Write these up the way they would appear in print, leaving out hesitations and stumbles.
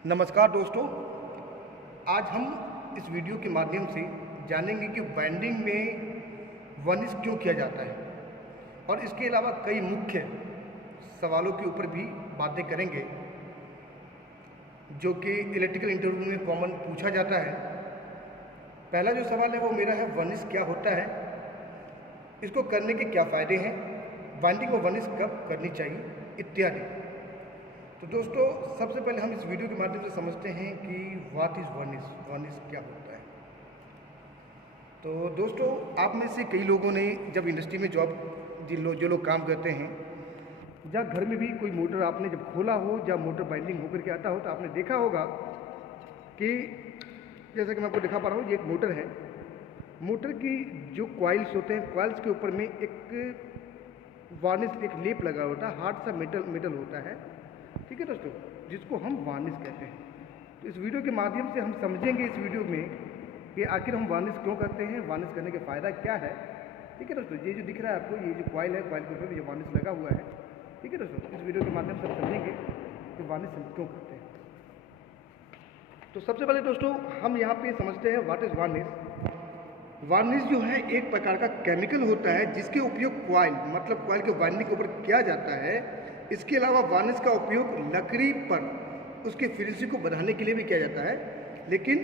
नमस्कार दोस्तों, आज हम इस वीडियो के माध्यम से जानेंगे कि बाइंडिंग में वर्निश क्यों किया जाता है और इसके अलावा कई मुख्य सवालों के ऊपर भी बातें करेंगे जो कि इलेक्ट्रिकल इंटरव्यू में कॉमन पूछा जाता है। पहला जो सवाल है वो मेरा है, वर्निश क्या होता है, इसको करने के क्या फ़ायदे हैं, बाइंडिंग में वर्निश कब करनी चाहिए इत्यादि। तो दोस्तों, सबसे पहले हम इस वीडियो के माध्यम से समझते हैं कि व्हाट इज़ वर्निश, वर्निश क्या होता है। तो दोस्तों, आप में से कई लोगों ने जब इंडस्ट्री में जो लोग काम करते हैं, या घर में भी कोई मोटर आपने जब खोला हो या मोटर बाइंडिंग होकर के आता हो, तो आपने देखा होगा कि जैसा कि मैं आपको दिखा पा रहा हूँ, ये एक मोटर है। मोटर की जो कॉइल्स होते हैं, कॉइल्स के ऊपर में एक वार्निश, एक लेप लगा होता है, हार्ड सा मेटल होता है, ठीक है दोस्तों, जिसको हम वार्निश कहते हैं। तो इस वीडियो के माध्यम से हम समझेंगे इस वीडियो में कि आखिर हम वार्निश क्यों करते हैं, वार्निश करने का फ़ायदा क्या है। ठीक है दोस्तों, ये जो दिख रहा है आपको, ये जो कॉइल है, कॉइल के ऊपर ये वार्निश लगा हुआ है। ठीक है दोस्तों, इस वीडियो के माध्यम से हम समझेंगे कि वार्निश हम क्यों करते हैं। तो सबसे पहले दोस्तों, हम यहाँ पे समझते हैं व्हाट इज़ वार्निश। वार्निश जो है एक प्रकार का केमिकल होता है जिसके उपयोग कॉइल, मतलब कॉइल के वाइंडिंग के ऊपर किया जाता है। इसके अलावा वार्निश का उपयोग लकड़ी पर उसके फिनिशिंग को बढ़ाने के लिए भी किया जाता है। लेकिन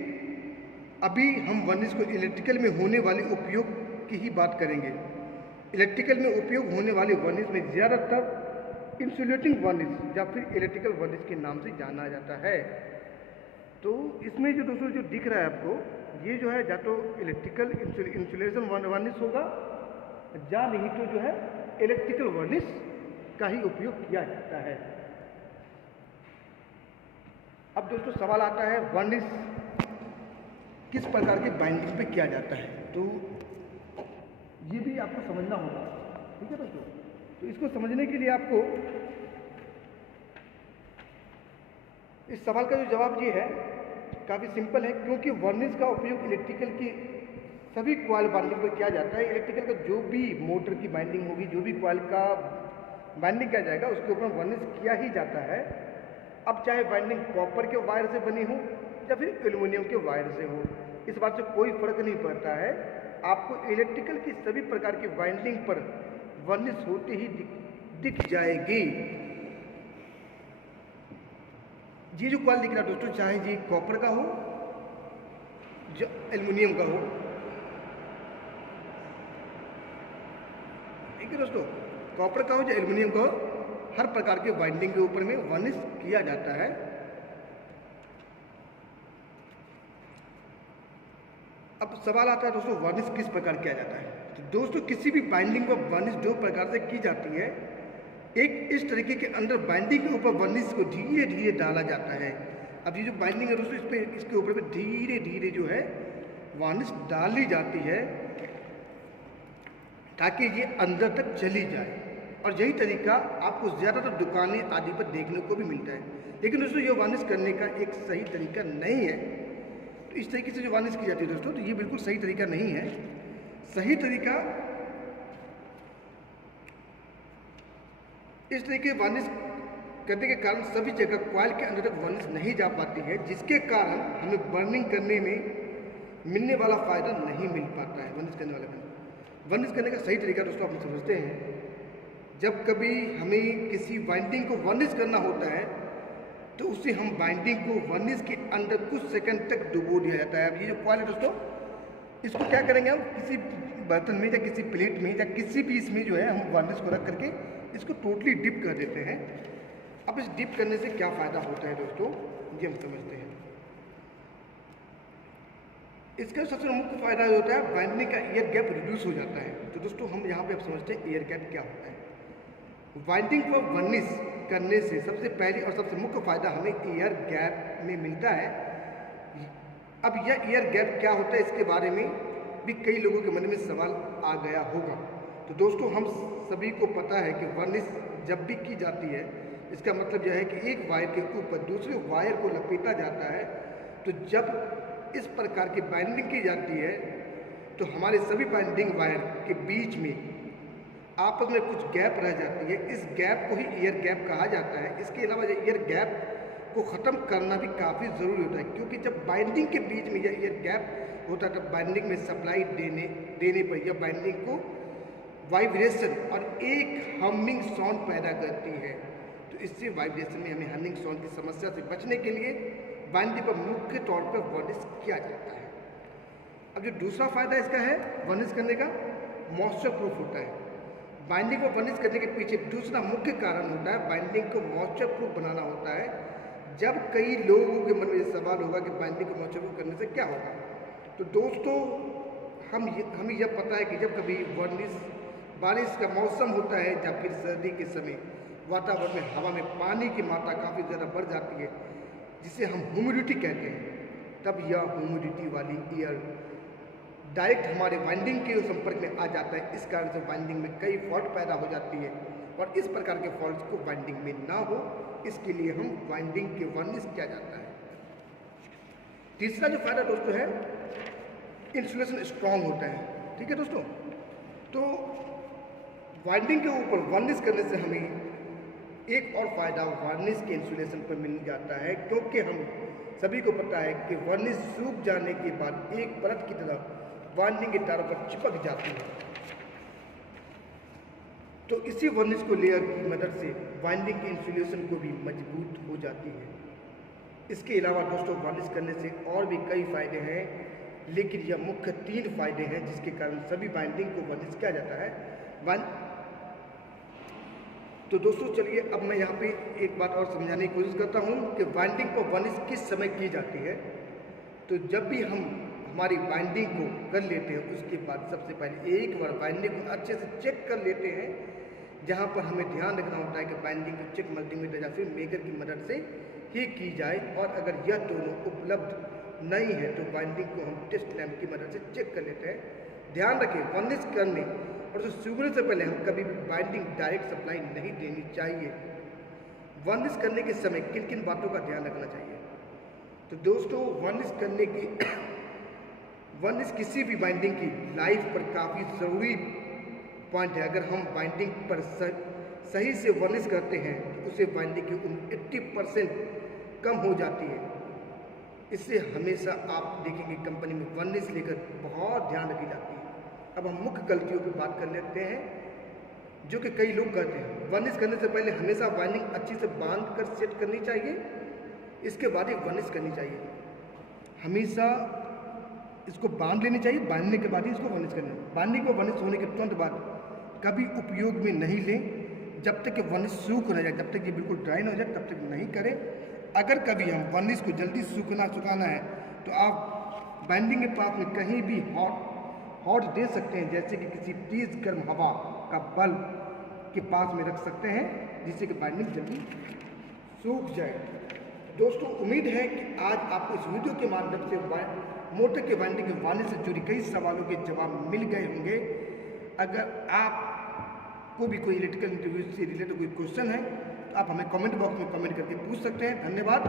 अभी हम वार्निश को इलेक्ट्रिकल में होने वाले उपयोग की ही बात करेंगे। इलेक्ट्रिकल में उपयोग होने वाले वार्निश में ज़्यादातर इंसुलेटिंग वार्निश या फिर इलेक्ट्रिकल वार्निश के नाम से जाना जाता है। तो इसमें जो दोस्तों जो दिख रहा है आपको, ये जो है या तो इलेक्ट्रिकल इंसुलेशन वार्निश होगा, या नहीं तो जो है इलेक्ट्रिकल वार्निश का ही उपयोग किया जाता है। अब दोस्तों सवाल आता है, वार्निश किस प्रकार की बाइंडिंग पे किया जाता है, तो ये भी आपको समझना होगा। ठीक है दोस्तों, तो इसको समझने के लिए आपको इस सवाल का जो जवाब ये है, काफ़ी सिंपल है, क्योंकि वार्निश का उपयोग इलेक्ट्रिकल की सभी कॉइल बाइंडिंग पर किया जाता है। इलेक्ट्रिकल का जो भी मोटर की बाइंडिंग होगी, जो भी कॉइल का बाइंडिंग किया जाएगा, उसके ऊपर वार्निश किया ही जाता है। अब चाहे बाइंडिंग कॉपर के वायर से बनी हो या फिर एल्युमिनियम के वायर से हो, इस बात से कोई फर्क नहीं पड़ता है। आपको इलेक्ट्रिकल की सभी प्रकार की बाइंडिंग पर वार्निश होते ही दिख जाएगी। ये जो कॉइल दिख रहा है दोस्तों, चाहे ये कॉपर का हो या एल्युमिनियम का हो, ठीक है दोस्तों, कॉपर का हो या एल्युमिनियम का हो, हर प्रकार के बाइंडिंग के ऊपर में वार्निश किया जाता है। अब सवाल आता है दोस्तों, वार्निश किस प्रकार किया जाता है। तो दोस्तों, किसी भी बाइंडिंग पर वार्निश दो प्रकार से की जाती है। एक इस तरीके के अंदर बाइंडिंग के ऊपर वार्निश को धीरे धीरे डाला जाता है। अब ये जो बाइंडिंग है दोस्तों, इसके ऊपर में धीरे धीरे जो है वार्निश डाली जाती है ताकि ये अंदर तक चली जाए। और यही तरीका आपको ज़्यादातर दुकानें आदि पर देखने को भी मिलता है। लेकिन दोस्तों, ये वार्निश करने का एक सही तरीका नहीं है। तो इस तरीके से जो वार्निश की जाती है दोस्तों, तो ये बिल्कुल सही तरीका नहीं है। सही तरीका इस तरीके वार्निश करने के कारण सभी जगह कॉइल के अंदर तक वार्निश नहीं जा पाती है, जिसके कारण हमें बर्निंग करने में मिलने वाला फ़ायदा नहीं मिल पाता है। वार्निश करने का सही तरीका दोस्तों आप समझते हैं, जब कभी हमें किसी बाइंडिंग को वार्निश करना होता है तो उससे हम बाइंडिंग को वार्निश के अंदर कुछ सेकंड तक डुबो दिया जाता है। अब ये जो कॉइल है दोस्तों, इसको क्या करेंगे, हम किसी बर्तन में या किसी प्लेट में या किसी भी इसमें जो है हम वार्निश को रख करके इसको टोटली डिप कर देते हैं। अब इस डिप करने से क्या फ़ायदा होता है दोस्तों, ये हम समझते हैं। इसका सबसे मुख्य फ़ायदा होता है, बाइंडिंग का एयर गैप रिड्यूस हो जाता है। तो दोस्तों, हम यहाँ पे अब समझते हैं एयर गैप क्या होता है। बाइंडिंग को वार्निश करने से सबसे पहली और सबसे मुख्य फ़ायदा हमें एयर गैप में मिलता है। अब यह एयर गैप क्या होता है, इसके बारे में भी कई लोगों के मन में सवाल आ गया होगा। तो दोस्तों, हम सभी को पता है कि वार्निश जब भी की जाती है, इसका मतलब यह है कि एक वायर के ऊपर दूसरे वायर को लपेटा जाता है। तो जब इस प्रकार की बाइंडिंग की जाती है, तो हमारे सभी बाइंडिंग वायर के बीच में आपस में कुछ गैप रह जाती है। इस गैप को ही एयर गैप कहा जाता है। इसके अलावा एयर गैप को ख़त्म करना भी काफ़ी ज़रूरी होता है, क्योंकि जब बाइंडिंग के बीच में ये गैप होता है तब बाइंडिंग में सप्लाई देने पर यह बाइंडिंग को वाइब्रेशन और एक हमिंग साउंड पैदा करती है। तो इससे वाइब्रेशन में हमें हमिंग साउंड की समस्या से बचने के लिए बाइंडिंग पर मुख्य तौर पर वर्निश किया जाता है। अब जो दूसरा फ़ायदा इसका है वर्निश करने का, मॉइस्चर प्रूफ होता है। बाइंडिंग को वर्निश करने के पीछे दूसरा मुख्य कारण होता है बाइंडिंग को मॉइस्चर प्रूफ बनाना होता है। जब कई लोगों के मन में ये सवाल होगा कि बाइंडिंग को मॉइस्चर प्रूफ करने से क्या होगा, तो दोस्तों हमें यह पता है कि जब कभी बारिश का मौसम होता है या फिर सर्दी के समय वातावरण में हवा में पानी की मात्रा काफ़ी ज़्यादा बढ़ जाती है, जिसे हम ह्यूमिडिटी कहते हैं, तब यह ह्यूमिडिटी वाली एयर डायरेक्ट हमारे वाइंडिंग के संपर्क में आ जाता है। इस कारण से वाइंडिंग में कई फॉल्ट पैदा हो जाती है और इस प्रकार के फॉल्ट को वाइंडिंग में ना हो, इसके लिए हम वाइंडिंग के वर्निश किया जाता है। तीसरा जो फायदा दोस्तों है, इंसुलेशन स्ट्रॉन्ग होता है। ठीक है दोस्तों, तो वाइंडिंग के ऊपर वर्निश करने से हमें एक और फायदा वर्निश के इंसुलेशन पर मिल जाता है, क्योंकि हम सभी को पता है कि वर्निश सूख जाने के बाद एक परत की तरह वाइंडिंग के तारों पर चिपक जाती है। तो इसी वर्निश को लेयर की मदद से वाइंडिंग के इंसुलेशन को भी मजबूत हो जाती है। इसके अलावा दोस्तों वर्निश करने से और भी कई फायदे हैं, लेकिन यह मुख्य 3 फायदे हैं जिसके कारण सभी बाइंडिंग को वर्निश किया जाता है। तो दोस्तों चलिए अब मैं यहाँ पे एक बात और समझाने की कोशिश करता हूँ कि बाइंडिंग को वर्निश किस समय की जाती है। तो जब भी हम हमारी बाइंडिंग को कर लेते हैं, उसके बाद सबसे पहले एक बार बाइंडिंग को अच्छे से चेक कर लेते हैं, जहाँ पर हमें ध्यान रखना होता है कि बाइंडिंग को चेक मल्टीमीटर या फिर मेकर की मदद से ही की जाए, और अगर यह दोनों उपलब्ध नहीं है तो बाइंडिंग को हम टेस्ट लैंप की मदद से चेक कर लेते हैं। ध्यान रखें वर्निश करने और तो सूखने से पहले हम कभी भी बाइंडिंग डायरेक्ट सप्लाई नहीं देनी चाहिए। वर्निश करने के समय किन किन बातों का ध्यान रखना चाहिए, तो दोस्तों वर्निश किसी भी बाइंडिंग की लाइफ पर काफ़ी ज़रूरी पॉइंट है। अगर हम बाइंडिंग पर सही से वर्निश करते हैं तो उसे बाइंडिंग की उम्र 80% कम हो जाती है। इससे हमेशा आप देखेंगे कंपनी में वर्निश लेकर बहुत ध्यान रखी जाती है। अब हम मुख्य गलतियों की बात कर लेते हैं जो कि कई लोग करते हैं। वर्निश करने से पहले हमेशा बाइंडिंग अच्छी से बांध कर सेट करनी चाहिए, इसके बाद ही वर्निश करनी चाहिए। हमेशा इसको बांध लेनी चाहिए, बांधने के बाद ही इसको वर्निश करना है। बाइंडिंग को वर्निश होने के तुरंत बाद कभी उपयोग में नहीं लें, जब तक कि वर्निश सूख ना जाए, जब तक ये बिल्कुल ड्राई ना हो जाए तब तक नहीं करें। अगर कभी हम वर्निश को जल्दी सुखाना है तो आप बाइंडिंग के पास में कहीं भी हॉट दे सकते हैं, जैसे कि किसी तेज गर्म हवा का बल्ब के पास में रख सकते हैं, जिससे कि बाइंडिंग जल्दी सूख जाए। दोस्तों उम्मीद है कि आज आपको इस वीडियो के माध्यम से मोटर के बाइंडिंग के वर्निश से जुड़ी कई सवालों के जवाब मिल गए होंगे। अगर आपको भी कोई इलेक्ट्रिकल इंटरव्यू से रिलेटेड कोई क्वेश्चन है तो आप हमें कमेंट बॉक्स में कमेंट करके पूछ सकते हैं। धन्यवाद।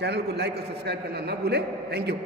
चैनल को लाइक और सब्सक्राइब करना ना भूलें। Thank you.